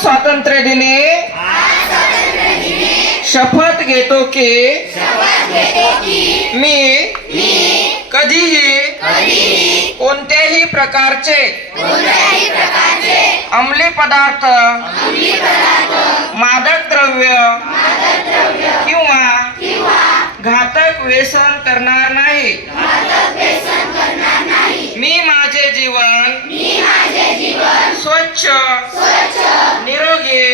स्वातंत्र्य दिनी शपथ घेतो की मी कधीही कोणत्याही प्रकारचे अंमली पदार्थ मादक द्रव्य किंवा घातक व्यसन करणार नाही। मी माझे जीवन स्वच्छ निरोगी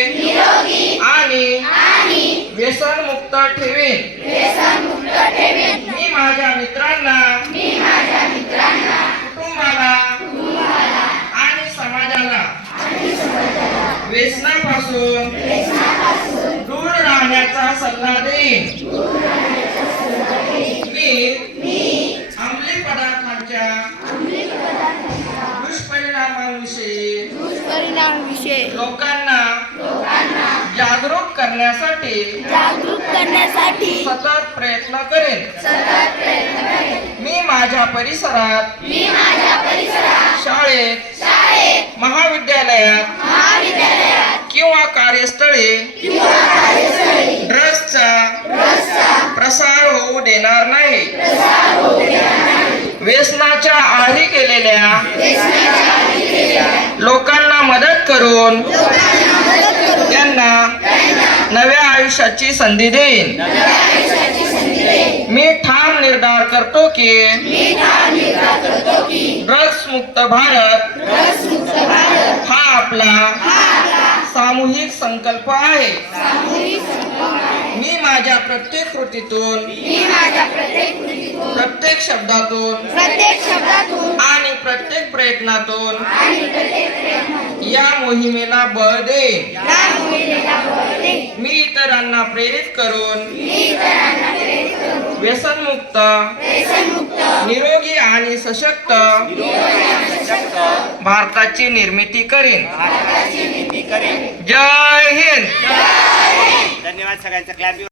आणि व्यसनमुक्त ठेवीन। मी माझ्या मित्रांना कुटुंबाला आणि समाजाला व्यसनापासून दूर राहण्याचा सल्ला देईन। मी अंमली पदार्थांच्या दुष्परिणामांविषयी लोकांना जागरूक करण्यासाठी सतत प्रयत्न करेन। मी माझ्या परिसरात शाळेत महाविद्यालयात किंवा कार्यस्थळी ड्रग्सचा प्रसार होऊ देणार नाही। व्यसनाच्या आहारी गेलेल्या लोकांना मदत करून त्यांना नव्या आयुष्याची संधी देईन। मी ठाम निर्धार करतो की ड्रग्स मुक्त भारत हा आपला सामूहिक संकल्प आहे। मी माझ्या प्रत्येक कृतीतून प्रत्येक शब्दातून आणि प्रत्येक प्रयत्नातून या मोहिमेला बळ देईन। मी इतरांना प्रेरित करून व्यसनमुक्त निरोगी आणि सशक्त भारताची निर्मिती करेन। जय हिंद। धन्यवाद सगळ्यांचा क्लॅप।